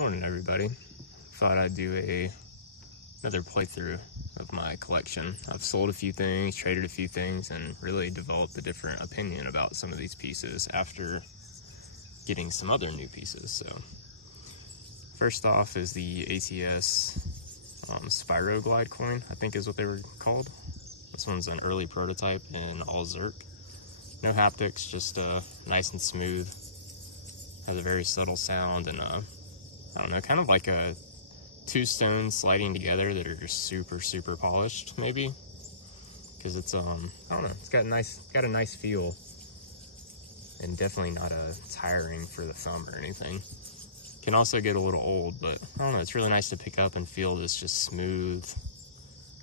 Morning everybody. Thought I'd do another playthrough of my collection. I've sold a few things, traded a few things, and really developed a different opinion about some of these pieces after getting some other new pieces. So first off is the ATS Atspyro Glidecoin, I think is what they were called. This one's an early prototype in all ZERK. No haptics, just nice and smooth. Has a very subtle sound and I don't know, kind of like a two stones sliding together that are just super polished, maybe, because it's I don't know, it's got a nice feel, and definitely not tiring for the thumb or anything. Can also get a little old, but I don't know, it's really nice to pick up and feel this just smooth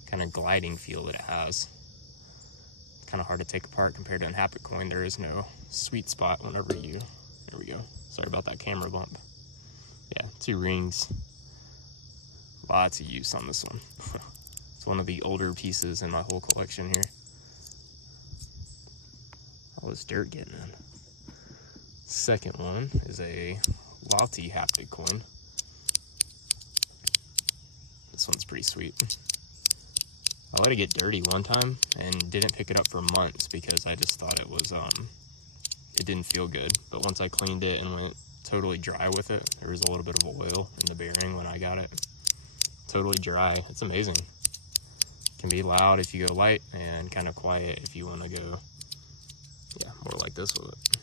kind of gliding feel that it has. It's kind of hard to take apart compared to a Haptic coin. There is no sweet spot whenever you, there we go, sorry about that camera bump. Yeah, 2 rings. Lots of use on this one. It's one of the older pieces in my whole collection here. All this dirt getting in. Second one is a Lotte Haptic coin. This one's pretty sweet. I let it get dirty one time and didn't pick it up for months because I just thought it was it didn't feel good. But once I cleaned it and went totally dry with it, there was a little bit of oil in the bearing when I got it. Totally dry. It's amazing. Can be loud if you go light and kind of quiet if you want to go, yeah, more like this with it.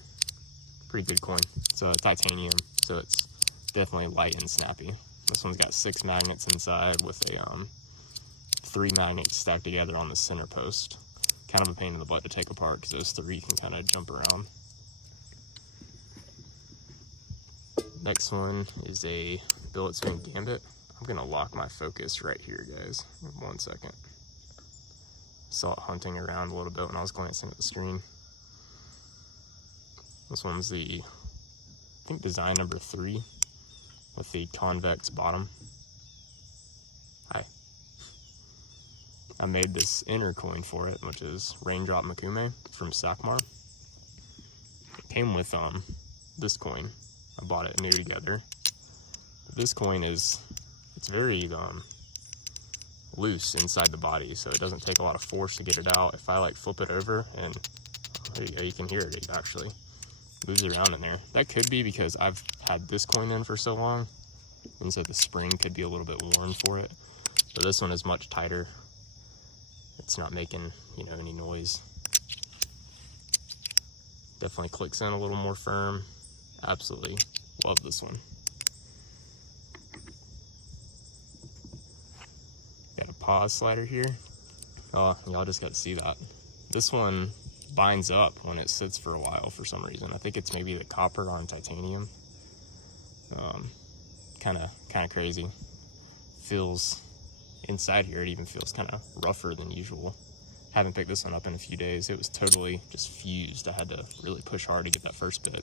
Pretty good coin. It's titanium, so it's definitely light and snappy. This one's got 6 magnets inside with a 3 magnets stacked together on the center post. Kind of a pain in the butt to take apart because those 3 can kind of jump around. Next one is a Billet Gambit. I'm gonna lock my focus right here, guys. 1 second. Saw it hunting around a little bit when I was glancing at the stream. This one's the, I think, design number 3 with the convex bottom. Hi. I made this inner coin for it, which is Raindrop Makume from Sakmar. It came with this coin. I bought it new together. This coin is, it's very loose inside the body, so it doesn't take a lot of force to get it out. If I like flip it over, and there you go, you can hear it actually moves around in there. That could be because I've had this coin in for so long, and so the spring could be a little bit worn for it. But this one is much tighter. It's not making, you know, any noise. Definitely clicks in a little more firm. Absolutely love this one. Got a pause slider here. Oh, y'all just got to see that. This one binds up when it sits for a while for some reason. I think it's maybe the copper on titanium. Kind of crazy. Feels inside here, it even feels kind of rougher than usual. Haven't picked this one up in a few days. It was totally just fused. I had to really push hard to get that first bit.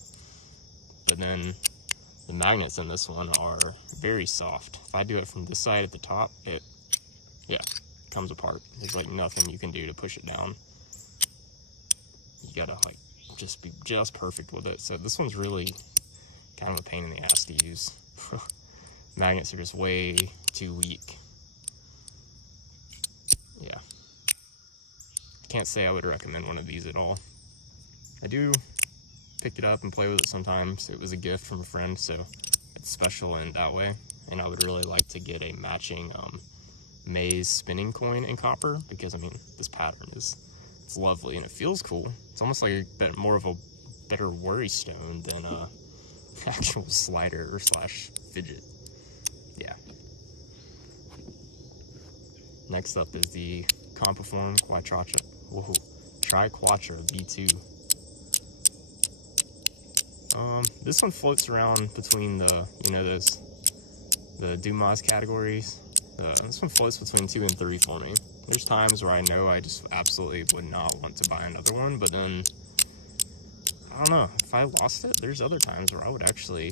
But then the magnets in this one are very soft. If I do it from this side at the top, it comes apart. There's like nothing you can do to push it down. You gotta like just be just perfect with it. So this one's really kind of a pain in the ass to use. Magnets are just way too weak. Yeah. Can't say I would recommend one of these at all. I do pick it up and play with it sometimes. It was a gift from a friend, so it's special in that way. And I would really like to get a matching maze spinning coin in copper, because I mean, this pattern is, it's lovely and it feels cool. It's almost like a bit more of a better worry stone than a actual slider or slash fidget. Yeah. Next up is the Compiform Quatro V2. This one floats around between the, you know, the Dumas categories. This one floats between 2 and 3 for me. There's times where I know I just absolutely would not want to buy another one, but then, I don't know, if I lost it, there's other times where I would actually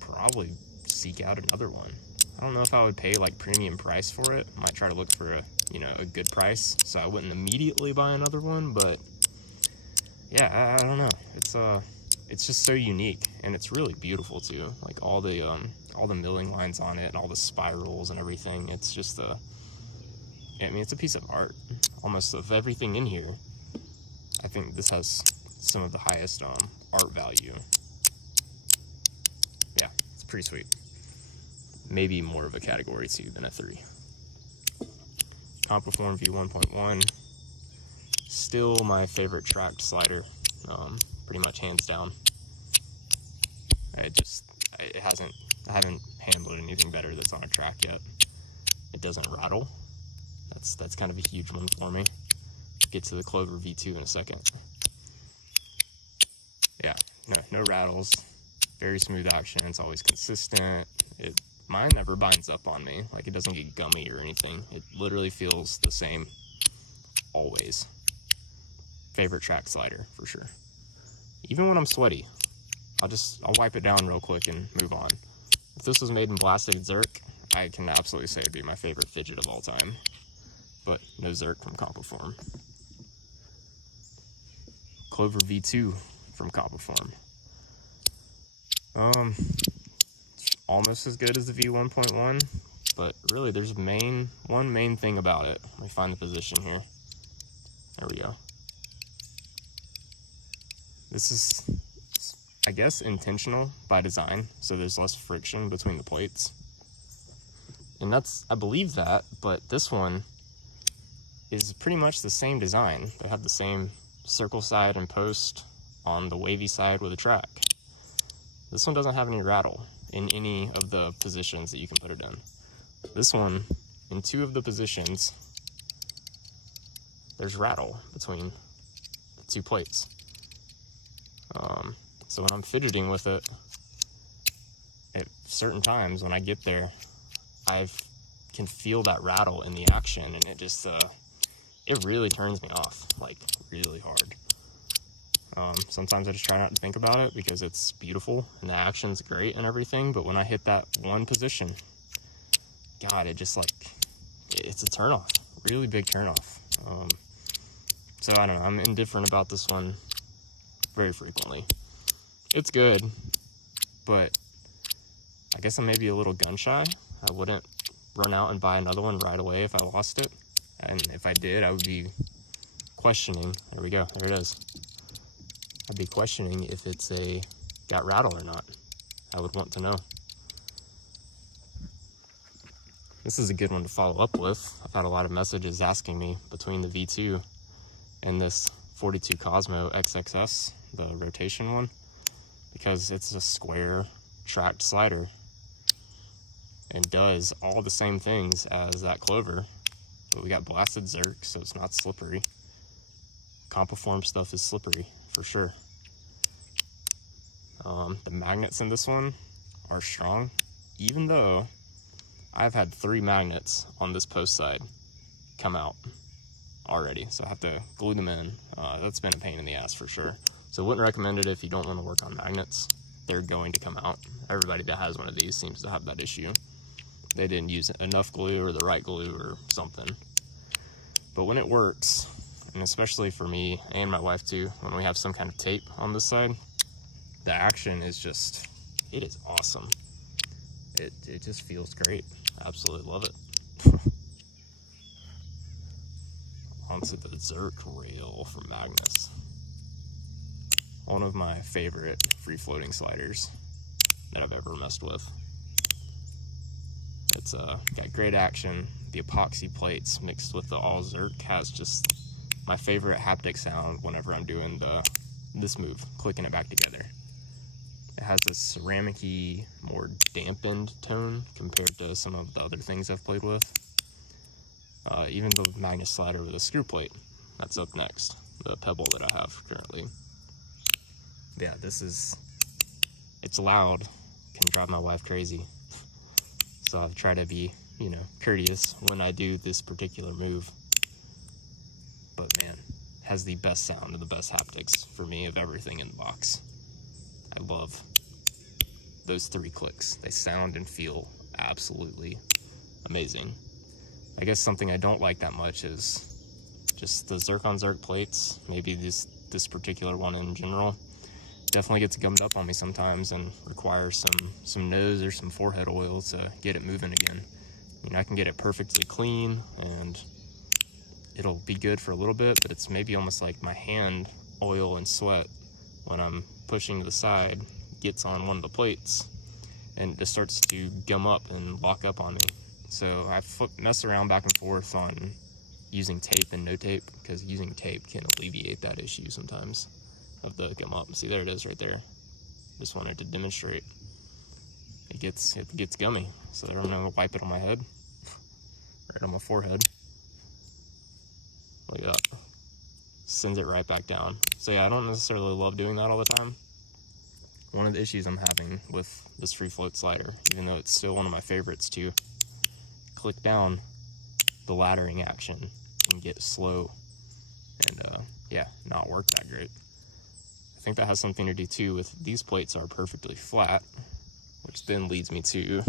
probably seek out another one. I don't know if I would pay like premium price for it. I might try to look for a, you know, a good price, so I wouldn't immediately buy another one, but yeah, I don't know. It's it's just so unique, and it's really beautiful too. Like all the milling lines on it and all the spirals and everything. It's just I mean, it's a piece of art, almost, of everything in here. I think this has some of the highest art value. Yeah, it's pretty sweet. Maybe more of a category 2 than a 3. Compiform V1.1, still my favorite tracked slider, pretty much hands down. I haven't handled anything better that's on a track yet. It doesn't rattle. That's kind of a huge one for me. Get to the Clover V2 in a second. Yeah, no rattles. Very smooth action. It's always consistent. Mine never binds up on me. Like, it doesn't get gummy or anything. It literally feels the same always. Favorite track slider for sure. Even when I'm sweaty, I'll wipe it down real quick and move on. If this was made in blasted ZERK, I can absolutely say it'd be my favorite fidget of all time. But no ZERK from Compiform. Clover V2 from Compiform. Almost as good as the V1.1, but really there's one main thing about it. Let me find the position here. There we go. This is, I guess, intentional by design, so there's less friction between the plates. And I believe that, but this one is pretty much the same design. They have the same circle side and post on the wavy side with a track. This one doesn't have any rattle in any of the positions that you can put it in. This one, in 2 of the positions, there's rattle between the 2 plates. So when I'm fidgeting with it, at certain times when I get there, I can feel that rattle in the action, and it just, it really turns me off, like, really hard. Sometimes I just try not to think about it because it's beautiful and the action's great and everything, but when I hit that one position, God, it just, like, it's a turnoff, really big turnoff. So I don't know, I'm indifferent about this one very frequently. It's good, but I guess I'm maybe a little gun shy. I wouldn't run out and buy another one right away if I lost it, and if I did, I would be questioning. There we go, there it is. I'd be questioning if it's got rattle or not. I would want to know. This is a good one to follow up with. I've had a lot of messages asking me between the V2 and this 42 Cosmo XXS, the rotation one, because it's a square tracked slider and does all the same things as that Clover, but we got blasted ZERK, so it's not slippery. Compiform stuff is slippery for sure. The magnets in this one are strong, even though I've had 3 magnets on this post side come out already, so I have to glue them in. That's been a pain in the ass for sure. So wouldn't recommend it if you don't want to work on magnets. They're going to come out. Everybody that has one of these seems to have that issue. They didn't use enough glue or the right glue or something. But when it works, and especially for me and my wife too, when we have some kind of tape on this side, the action is just, it is awesome. It just feels great. Absolutely love it. Onto the ZERK rail from Magnus. One of my favorite free-floating sliders that I've ever messed with. It's got great action. The epoxy plates mixed with the all ZERK has just my favorite haptic sound whenever I'm doing this move, clicking it back together. It has a ceramic-y, more dampened tone compared to some of the other things I've played with. Even the Magnus slider with a screw plate, that's up next. The Pebble that I have currently. Yeah, it's loud, can drive my wife crazy. So I've tried to be, courteous when I do this particular move. But man, it has the best sound and the best haptics for me of everything in the box. I love those 3 clicks. They sound and feel absolutely amazing. I guess something I don't like that much is just the ZERK on ZERK plates, maybe this particular one in general. definitely gets gummed up on me sometimes and requires some nose or some forehead oil to get it moving again. You know, I can get it perfectly clean and it'll be good for a little bit, but it's maybe almost like my hand oil and sweat when I'm pushing to the side gets on one of the plates and it just starts to gum up and lock up on me. So I mess around back and forth on using tape and no tape, because using tape can alleviate that issue sometimes of the gum up. See, there it is right there. Just wanted to demonstrate. It gets gummy. So I'm gonna wipe it on my head, right on my forehead. Look at that. Sends it right back down. So yeah, I don't necessarily love doing that all the time. One of the issues I'm having with this free float slider, even though it's still one of my favorites, to click down, the laddering action can get slow and yeah, not work that great. I think that has something to do too with these plates are perfectly flat, which then leads me to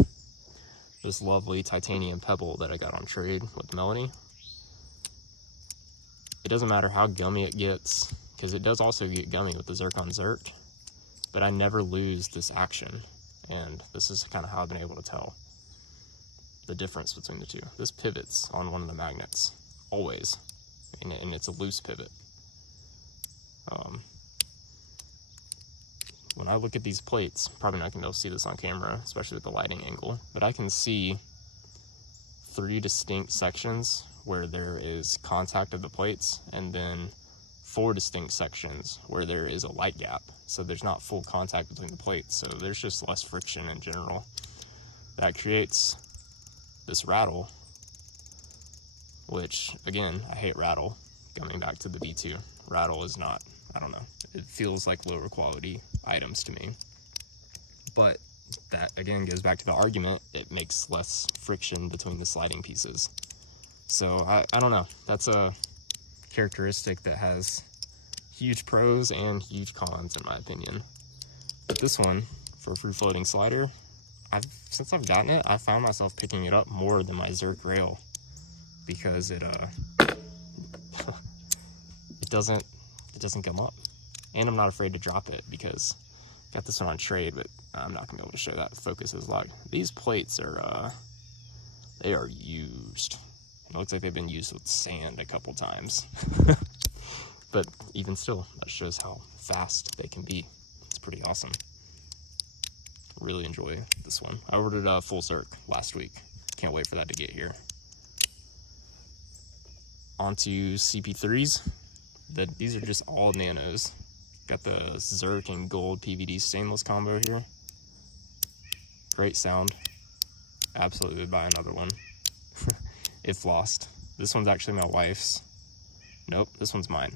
this lovely titanium pebble that I got on trade with Melanie. It doesn't matter how gummy it gets, because it does also get gummy with the ZERK on ZERK, but I never lose this action, and this is kind of how I've been able to tell the difference between the two. This pivots on one of the magnets, always, and it's a loose pivot. When I look at these plates, probably not going to be able to see this on camera, especially with the lighting angle, but I can see 3 distinct sections where there is contact of the plates, and then 4 distinct sections where there is a light gap. So there's not full contact between the plates, so there's just less friction in general. That creates this rattle, which, again, I hate rattle. Coming back to the V2, rattle is not, I don't know, it feels like lower quality items to me. But that, again, goes back to the argument, it makes less friction between the sliding pieces. So, I don't know, that's a characteristic that has huge pros and huge cons, in my opinion. But this one, for a free floating slider, since I've gotten it, I found myself picking it up more than my ZERK rail, because it doesn't come up, and I'm not afraid to drop it, because I got this one on trade, but I'm not gonna be able to show that. Focus is locked. These plates are they are used. It looks like they've been used with sand a couple times. But even still, that shows how fast they can be. It's pretty awesome. Really enjoy this one. I ordered a full ZERK last week. Can't wait for that to get here. Onto CP3s. These are just all nanos. Got the ZERK and gold PVD stainless combo here. Great sound. Absolutely would buy another one. If lost. This one's actually my wife's. Nope, this one's mine.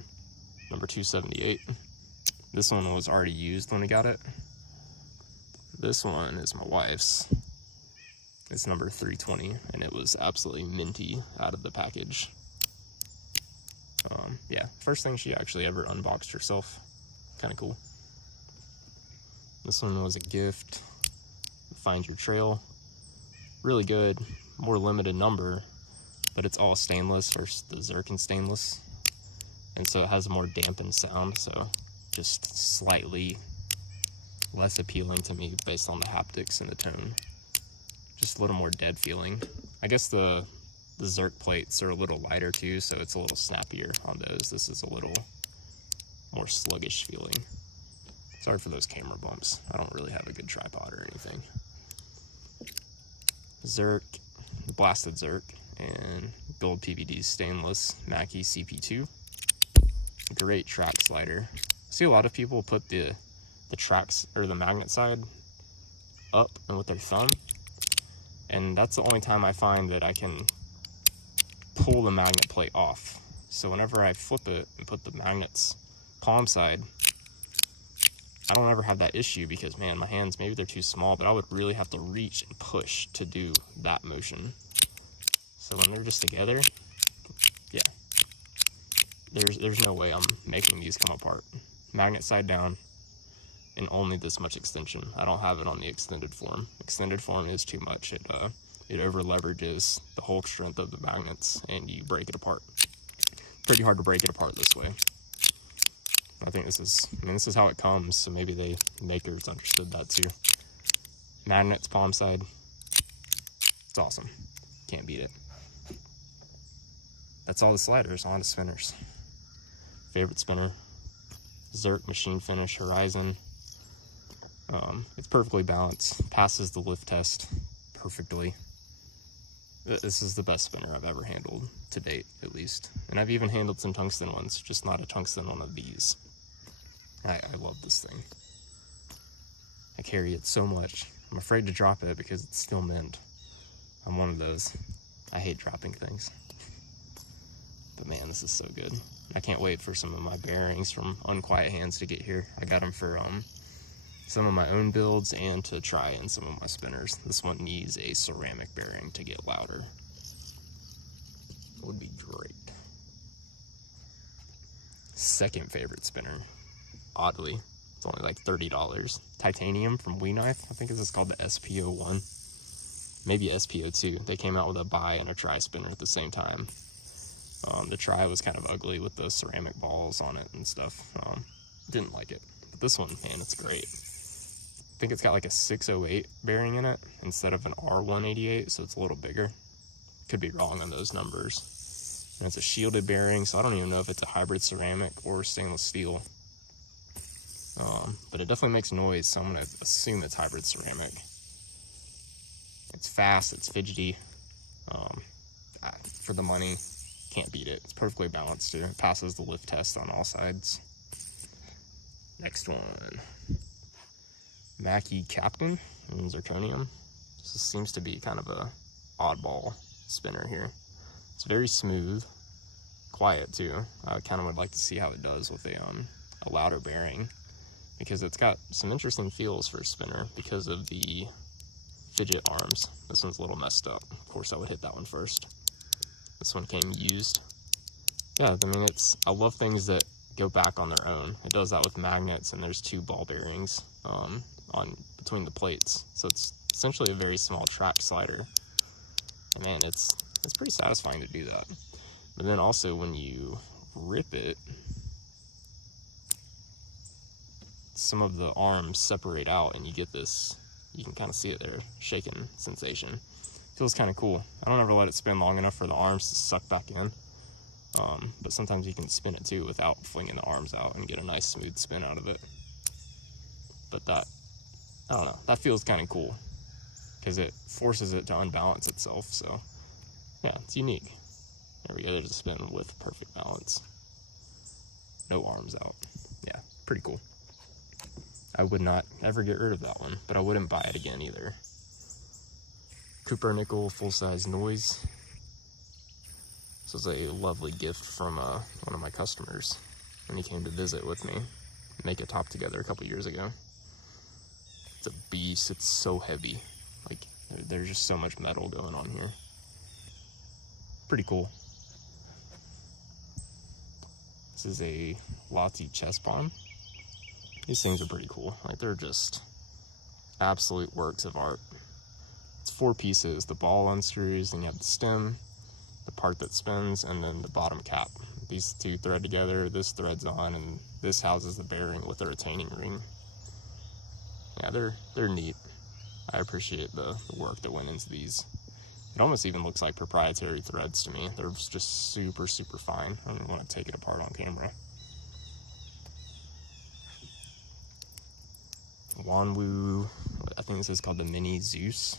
Number 278. This one was already used when we got it. This one is my wife's. It's number 320, and it was absolutely minty out of the package. Yeah, first thing she actually ever unboxed herself. Kind of cool. This one was a gift. Find Your Trail. Really good. More limited number, but it's all stainless versus the ZERK and stainless. And so it has a more dampened sound, so just slightly less appealing to me based on the haptics and the tone. Just a little more dead feeling. I guess the ZERK plates are a little lighter too, so it's a little snappier on those. This is a little more sluggish feeling. Sorry for those camera bumps. I don't really have a good tripod or anything. ZERK, blasted ZERK, and gold PVD stainless Mackie CP2. Great track slider. I see a lot of people put the tracks or the magnet side up and with their thumb, and that's the only time I find that I can pull the magnet plate off. So whenever I flip it and put the magnet's palm side, I don't ever have that issue, because man, my hands, maybe they're too small, but I would really have to reach and push to do that motion. So when they're just together, yeah, there's no way I'm making these come apart. Magnet side down, and only this much extension. I don't have it on the extended form. Extended form is too much. It over leverages the whole strength of the magnets, and you break it apart. Pretty hard to break it apart this way. I think this is how it comes, so maybe the makers understood that too. Magnets, palm side. It's awesome. Can't beat it. That's all the sliders. On to spinners. Favorite spinner, ZERK Machine Finish Horizon. It's perfectly balanced, passes the lift test perfectly. This is the best spinner I've ever handled, to date at least. And I've even handled some tungsten ones, just not a tungsten one of these. I love this thing. I carry it so much. I'm afraid to drop it because it's still mint. I'm one of those. I hate dropping things. But man, this is so good. I can't wait for some of my bearings from Unquiet Hands to get here. I got them for some of my own builds and to try in some of my spinners. This one needs a ceramic bearing to get louder. It would be great. Second favorite spinner, oddly, it's only like $30. Titanium from We Knife. I think this is called the SPO1. Maybe SPO2. They came out with a buy and a try spinner at the same time. The try was kind of ugly with the ceramic balls on it and stuff. Didn't like it. But this one, man, it's great. I think it's got like a 608 bearing in it instead of an R188, so it's a little bigger. Could be wrong on those numbers. And it's a shielded bearing, so I don't even know if it's a hybrid ceramic or stainless steel. But it definitely makes noise, so I'm going to assume it's hybrid ceramic. It's fast, it's fidgety. For the money, can't beat it. It's perfectly balanced too. It passes the lift test on all sides. Next one. Mackie Captain in zirconium. This seems to be kind of a oddball spinner here. It's very smooth, quiet too. I kind of would like to see how it does with a louder bearing, because it's got some interesting feels for a spinner because of the fidget arms. This one's a little messed up. Of course, I would hit that one first. This one came used. Yeah, I mean, I love things that go back on their own. It does that with magnets, and there's 2 ball bearings on between the plates, so it's essentially a very small track slider. And man, it's pretty satisfying to do that. But then also when you rip it, some of the arms separate out, and you get this, you can kind of see it there, shaking sensation. Feels kind of cool. I don't ever let it spin long enough for the arms to suck back in. But sometimes you can spin it too without flinging the arms out and get a nice smooth spin out of it. But that, I don't know, that feels kind of cool because it forces it to unbalance itself. So yeah, it's unique. There we go, there's a spin with perfect balance. No arms out. Yeah, pretty cool. I would not ever get rid of that one, but I wouldn't buy it again either. Cooper Nickel full-size noise. This was a lovely gift from one of my customers when he came to visit with me, make a top together a couple years ago. It's a beast. It's so heavy. Like, there's just so much metal going on here. Pretty cool. This is a Lotte chess pawn. These things are pretty cool. Like, they're just absolute works of art. It's 4 pieces. The ball unscrews, and you have the stem, the part that spins, and then the bottom cap. These 2 thread together, this threads on, and this houses the bearing with a retaining ring. Yeah, they're neat. I appreciate the work that went into these. It almost even looks like proprietary threads to me. They're just super, super fine. I don't want to take it apart on camera. Wanwu, I think this is called the Mini Zeus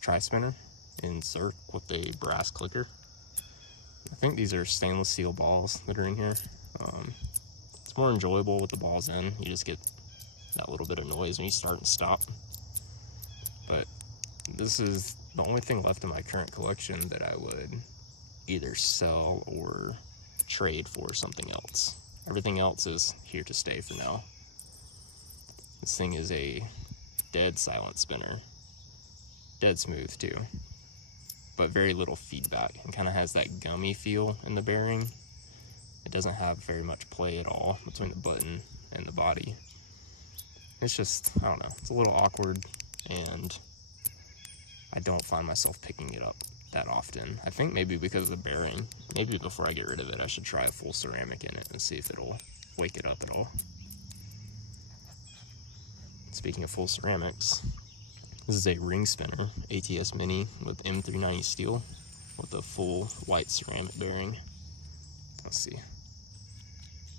tri-spinner in ZERK with a brass clicker. I think these are stainless steel balls that are in here. It's more enjoyable with the balls in. You just get that little bit of noise when you start and stop. But this is the only thing left in my current collection that I would either sell or trade for something else. Everything else is here to stay for now. This thing is a dead silent spinner. Dead smooth too, but very little feedback, and kind of has that gummy feel in the bearing. It doesn't have very much play at all between the button and the body. It's just, I don't know, it's a little awkward, and I don't find myself picking it up that often. I think maybe because of the bearing. Maybe before I get rid of it, I should try a full ceramic in it and see if it'll wake it up at all. Speaking of full ceramics, this is a ring spinner, ATS Mini with M390 steel with a full white ceramic bearing. Let's see.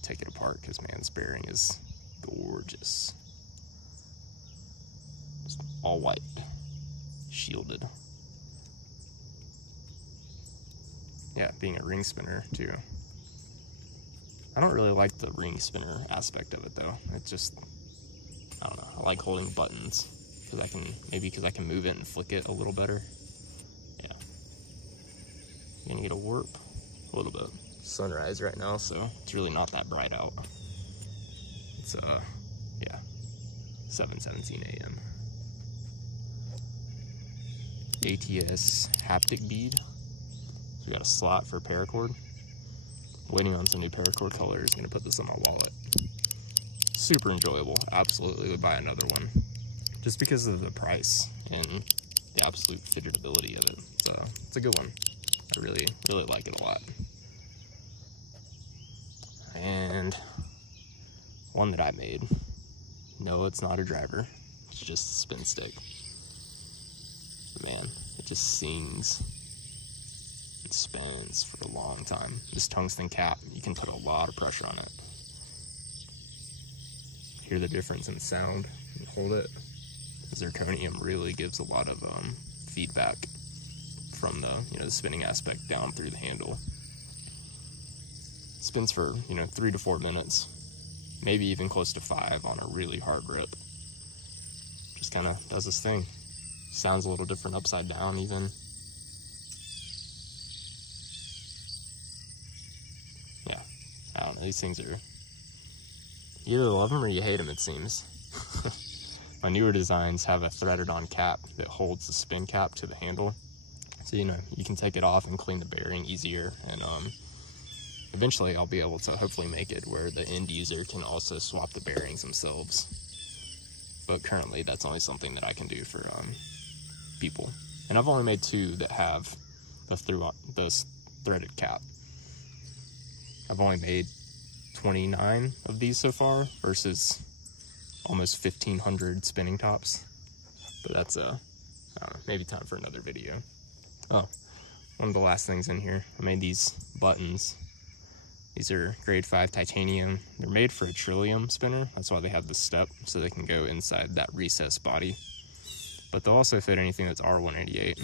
Take it apart because, man, this bearing is gorgeous. It's all white, shielded. Yeah, being a ring spinner too. I don't really like the ring spinner aspect of it though. It's just, I don't know, I like holding buttons because I can move it and flick it a little better. Yeah. You're gonna get a warp a little bit. Sunrise right now, so it's really not that bright out. It's yeah, 7:17 a.m. ATS Haptic Bead. So we got a slot for paracord. Waiting on some new paracord colors. Gonna put this on my wallet. Super enjoyable. Absolutely would buy another one, just because of the price and the absolute fidgetability of it. So it's a good one. I really like it a lot. And one that I made. No, it's not a driver. It's just a spin stick. But man, it just sings. It spins for a long time. This tungsten cap, you can put a lot of pressure on it. Hear the difference in sound. You hold it. Zirconium really gives a lot of feedback from the the spinning aspect down through the handle. Spins for 3 to 4 minutes, maybe even close to 5 on a really hard rip. Just kind of does this thing. Sounds a little different upside down even. Yeah, I don't know, these things are, you either love them or you hate them, it seems. My newer designs have a threaded on cap that holds the spin cap to the handle. So you can take it off and clean the bearing easier, and eventually I'll be able to hopefully make it where the end user can also swap the bearings themselves. But currently that's only something that I can do for people. And I've only made 2 that have the threaded cap. I've only made 29 of these so far versus almost 1,500 spinning tops. But that's I don't know, maybe time for another video. Oh, one of the last things in here, I made these buttons. These are grade 5 titanium. They're made for a trillium spinner. That's why they have the step, so they can go inside that recessed body. But they'll also fit anything that's R188.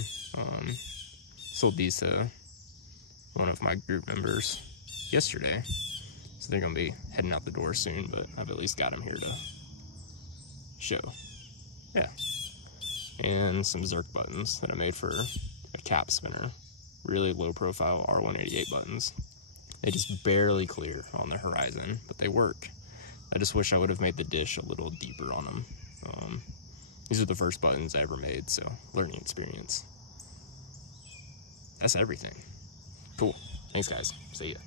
Sold these to one of my group members yesterday. So they're gonna be heading out the door soon, but I've at least got them here to show. Yeah. And some ZERK buttons that I made for a cap spinner. Really low profile R188 buttons. They just barely clear on the horizon, but they work. I just wish I would have made the dish a little deeper on them. These are the first buttons I ever made, so learning experience. That's everything. Cool. Thanks guys. See ya.